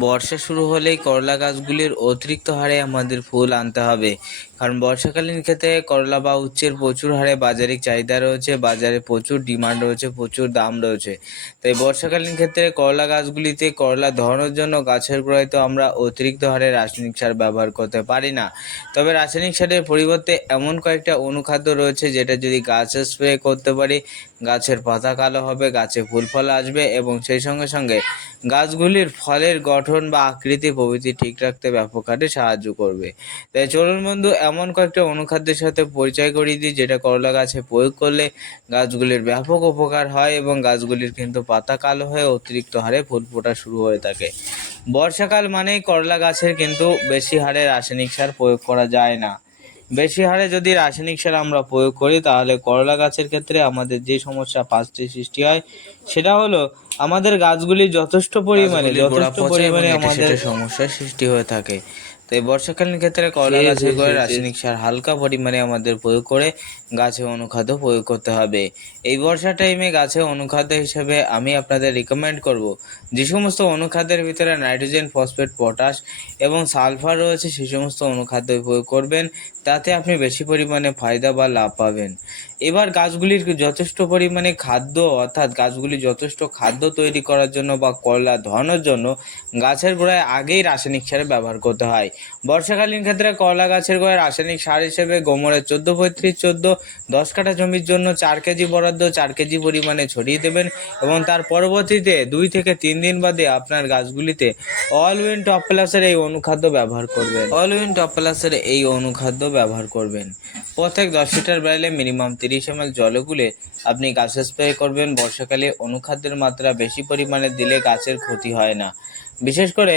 বর্ষা শুরু হলেই করলা গাছগুলির অতিরিক্ত হারে আমাদের ফুল আনতে হবে। কারণ বর্ষাকালীন ক্ষেত্রে করলা বা উচ্চের প্রচুর হারে বাজারিক চাহিদা রয়েছে, বাজারে প্রচুর ডিমান্ড রয়েছে, প্রচুর দাম রয়েছে। তাই বর্ষাকালীন ক্ষেত্রে করলা গাছগুলিতে করলা ধরানোর জন্য গাছের গোড়ায় তো আমরা অতিরিক্ত হারে রাসায়নিক সার ব্যবহার করতে পারি না। তবে রাসায়নিক সারের পরিবর্তে এমন কয়েকটা অনুখাদ্য রয়েছে যেটা যদি গাছে স্প্রে করতে পারি, গাছের পাতা কালো হবে, গাছে ফুল ফল আসবে এবং সেই সঙ্গে সঙ্গে গাছগুলির ফলের গঠন বা আকৃতি প্রভৃতি ঠিক রাখতে ব্যাপক হারে সাহায্য করবে। তাই চলুন বন্ধু, এমন কয়েকটা অনুখাদ্যের সাথে পরিচয় করিয়ে দিই, যেটা করলা গাছে প্রয়োগ করলে গাছগুলির ব্যাপক উপকার হয় এবং গাছগুলির কিন্তু পাতা কালো হয়ে অতিরিক্ত হারে ফুল ফোটা শুরু হয়ে থাকে। বর্ষাকাল মানেই করলা গাছের কিন্তু বেশি হারে রাসায়নিক সার প্রয়োগ করা যায় না। বেশি হারে যদি রাসায়নিক সার আমরা প্রয়োগ করি তাহলে করলা গাছের ক্ষেত্রে আমাদের যে সমস্যা পাঁচটি সৃষ্টি হয় সেটা হলো আমাদের গাছগুলি যথেষ্ট পরিমাণে যথেষ্ট পরিমাণে আমাদের সমস্যার সৃষ্টি হয়ে থাকে। তাই বর্ষাকালীন ক্ষেত্রে করলা জি, গাছে করে। রাসায়নিক সার হালকা পরিমাণে আমাদের প্রয়োগ করে গাছে অনুখাদ্য প্রয়োগ করতে হবে। এই বর্ষা টাইমে গাছে অনুখাদ্য হিসেবে আমি আপনাদের রিকমেন্ড করব যে সমস্ত অনুখাদ্যের ভিতরে নাইট্রোজেন ফসফেট পটাশ এবং সালফার রয়েছে সেই সমস্ত অনুখাদ্য প্রয়োগ করবেন। তাতে আপনি বেশি পরিমাণে ফায়দা বা লাভ পাবেন। এবার গাছগুলির যথেষ্ট পরিমাণে খাদ্য, অর্থাৎ গাছগুলি যথেষ্ট খাদ্য তৈরি করার জন্য বা করলা ধরানোর জন্য গাছের গোড়ায় আগেই রাসায়নিক সার ব্যবহার করতে হয়। বর্ষাকালীন ক্ষেত্রে করলা গাছের গোড়ায় রাসায়নিক সার হিসেবে গোমরের চোদ্দ, পঁয়ত্রিশ, চোদ্দ, দশ কাঠা জমির জন্য চার কেজি বরাদ্দ, চার কেজি পরিমাণে ছড়িয়ে দেবেন এবং তার পরবর্তীতে দুই থেকে তিন দিন বাদে আপনার গাছগুলিতে অল উইন টপ প্লাসের এই অনুখাদ্য ব্যবহার করবেন। অল উইন টপ প্লাসের এই অনুখাদ্য ব্যবহার করবেন। প্রত্যেক দশ লিটার ব্যারেলে মিনিমাম তিরিশ এম জলে গুলে আপনি গাছে স্প্রে করবেন। বর্ষাকালে অনুখাদ্যের মাত্রা বেশি পরিমাণে দিলে গাছের ক্ষতি হয় না। বিশেষ করে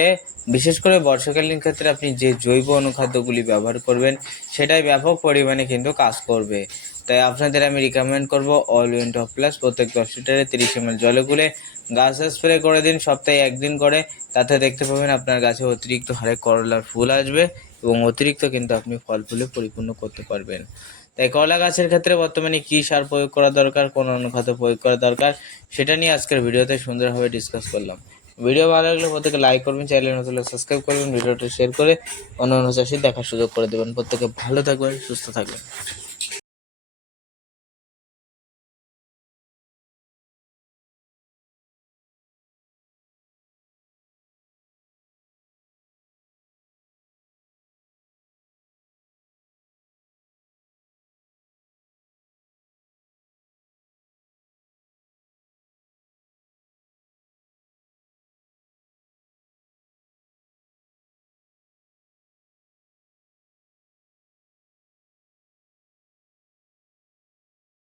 বিশেষ করে বর্ষাকালীন ক্ষেত্রে আপনি যে জৈব অনুখাদ্যগুলি ব্যবহার করবেন, সেটাই ব্যাপক পরিমাণে কিন্তু কাজ করবে। তাই আপনাদের আমি রিকমেন্ড করব অল উইন টপ প্লাস প্রত্যেক দশ লিটারে তিরিশ এম এল জলে গুলে গাছে স্প্রে করে দিন, সপ্তাহে একদিন করে। তাতে দেখতে পাবেন আপনার গাছে অতিরিক্ত হারে করলার ফুল আসবে এবং অতিরিক্ত কিন্তু আপনি ফল ফুলে পরিপূর্ণ করতে পারবেন। তাই কলা গাছের ক্ষেত্রে বর্তমানে কী সার প্রয়োগ করা দরকার, কোন অনুখাদ্য প্রয়োগ করা দরকার, সেটা নিয়ে আজকের ভিডিওতে সুন্দরভাবে ডিসকাস করলাম। ভিডিও ভালো লাগলে প্রত্যেকে লাইক করবেন চ্যানেল নতুন সাবস্ক্রাইব করবেন, ভিডিওটা শেয়ার করে অন্য অন্য চাষি দেখার সুযোগ করে দেবেন। প্রত্যেকে ভালো থাকবেন, সুস্থ থাকবেন।